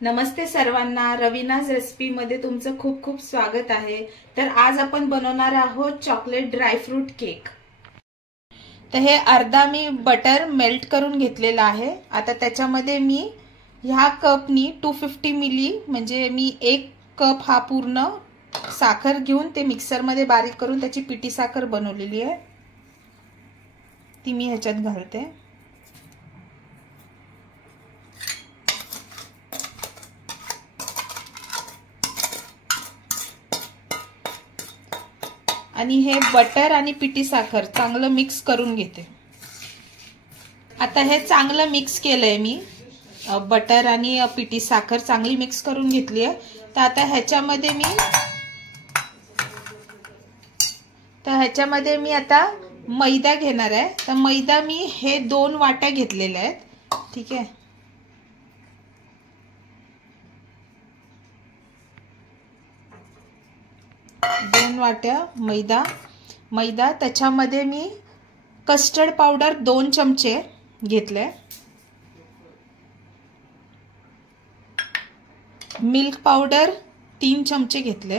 नमस्ते सर्वांना, रवीनाज रेसिपी मध्ये तुमचं खूप खूप स्वागत आहे। तर आज आपण बनवणार आहोत चॉकलेट ड्रायफ्रूट केक। तर हे अर्धा मी बटर मेल्ट करून घेतलेला आहे। आता त्याच्यामध्ये मी ह्या कपनी 250 मिली म्हणजे मी 1 कप हा पूर्ण साखर घेऊन ते मिक्सर मध्ये बारीक करून त्याची पिठी साखर बनवलेली आहे, ती मी ह्याच्यात घालते। आणि हे बटर आणि पिठी साखर चांगलं मिक्स करून घेते। आता हे चांगलं मिक्स केलंय मी, बटर आणि पिठी साखर चांगली मिक्स करून घेतली आहे। तर आता ह्याच्यामध्ये मी आता मैदा घेणार आहे। तर मैदा मी हे 2 वाट्या घेतलेल्या आहेत, ठीक आहे। दोन वाट्या मैदा त्याच्यामध्ये मी कस्टर्ड पावडर 2 चमचे घेतले, मिल्क पावडर 3 चमचे घेतले,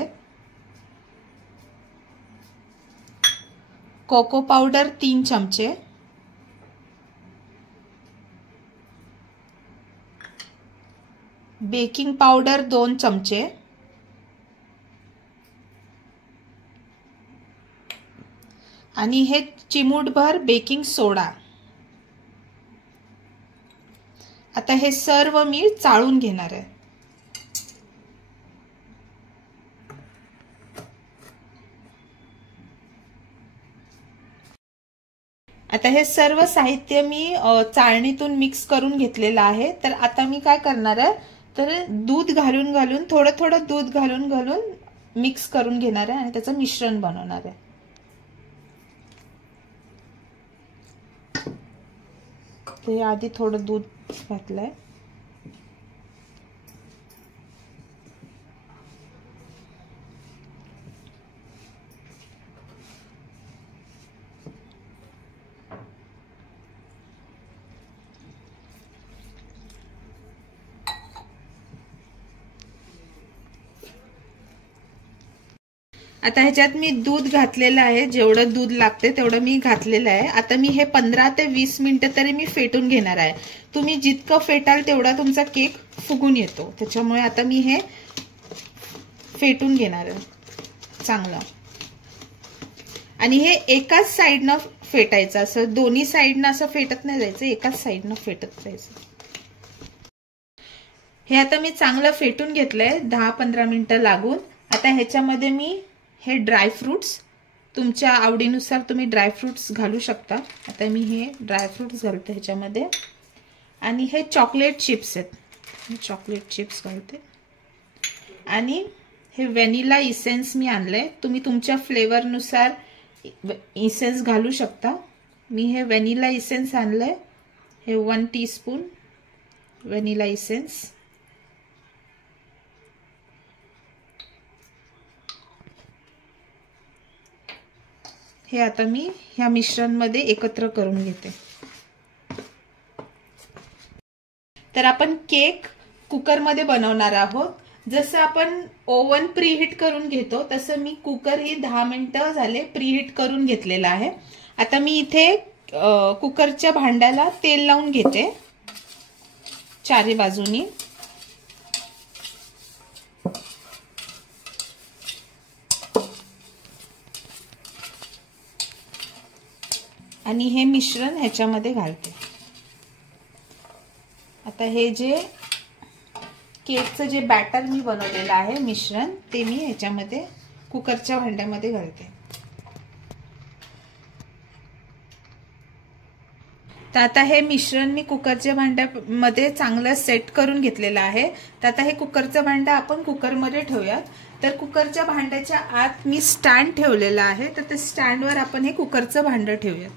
कोको पावडर 3 चमचे, बेकिंग पावडर 2 चमचे, आणि हे चिमूटभर बेकिंग सोडा। आता हे सर्व मी चाळून घेणार आहे। आता हे सर्व साहित्य मी चाळणीतून मिक्स करून घेतलेलं आहे। तर आता मी काय करणार आहे, तर दूध घालून थोडं दूध घालून मिक्स करून घेणार आहे आणि त्याचं मिश्रण बनवणार आहे। ते आधी थोडं दूध घातलंय, आता ह्याच्यात मी दूध घातलेलं आहे, जेवढं दूध लागते तेवढं मी घातलेलं आहे। आता मी हे 15 ते 20 मिनिटं तरी मी फेटून घेणार आहे। तुम्ही जितकं फेटाल तेवढा तुमचा केक फुगून येतो, त्याच्यामुळे आता मी हे फेटून घेणार आहे चांगलं। आणि हे एकाच साइडनं फेटायचं, असं दोन्ही साइडनं असं फेटत नाही जायचं, एकाच साइडनं फेटत जायचं। हे आता मी चांगलं फेटून घेतलंय 10-15 मिनिटं लागून। आता ह्याच्यामध्ये मी हे ड्रायफ्रुट्स तुमच्या आवडीनुसार तुम्ही ड्रायफ्रुट्स घालू शकता। आता मी हे ड्रायफ्रुट्स घालते ह्याच्यामध्ये, आणि हे चॉकलेट चिप्स आहेत, मी चॉकलेट चिप्स घालते, आणि हे व्हॅनिला इसेन्स मी आणलंय, तुम्ही तुमच्या फ्लेवरनुसार इसेन्स घालू शकता। मी हे व्हॅनिला इसेन्स आणलंय, हे 1 टीस्पून व्हॅनिला इसेन्स, हे आता मी ह्या मिश्रणमध्ये एकत्र करून घेते। तर आपण केक कुकरमध्ये बनवणार आहोत। जसं आपण ओव्हन प्रीहीट करून घेतो तसं मी कुकर ही 10 मिनिटं झाले प्रीहीट करून घेतलेला आहे। आता मी इथे कुकरच्या भांड्याला तेल लावून घेते चारी बाजूनी, आणि हे मिश्रण ह्याच्यामध्ये घालते। आता हे जे केकचं जे बॅटर मी बनवलेलं आहे मिश्रण, ते मी ह्याच्यामध्ये कुकरच्या भांड्यामध्ये घालते। तर आता हे मिश्रण मी कुकरच्या भांड्यामध्ये चांगलं सेट करून घेतलेलं आहे। तर आता हे कुकरचं भांडं आपण कुकरमध्ये ठेवूयात। तर कुकरच्या भांड्याच्या आत मी स्टँड ठेवलेला आहे, तर त्या स्टँडवर आपण हे कुकरचं भांडं ठेवूयात,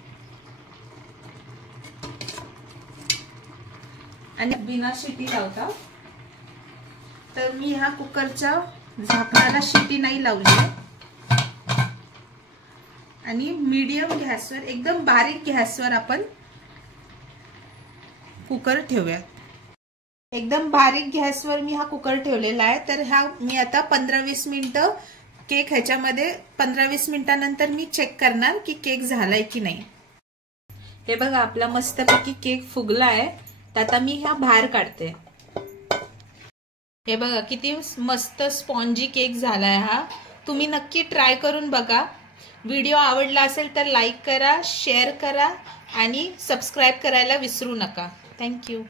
आणि बिना शिटी लावता। तर मी ह्या कुकरच्या झाकणाला शिटी नाही लावली, आणि मीडियम गॅसवर एकदम बारीक गॅसवर आपण कुकर ठेवूयात। एकदम बारीक गॅसवर मी हा कुकर ठेवलेला आहे. तर हा मी आता 15-20 मिनिटं केक ह्याच्यामध्ये 15-20 मिनिटानंतर मी चेक करणार की केक झालाय की नाही. हे बघा आपला मस्तपैकी केक फुगला आहे. तर आता मी हा बाहेर काढते. हे बघा किती मस्त स्पॉन्जी केक झालाय हा. तुम्ही नक्की ट्राय करून बघा. व्हिडिओ आवडला असेल तर लाईक करा, शेअर करा आणि सबस्क्राईब करायला विसरू नका. थँक्यू.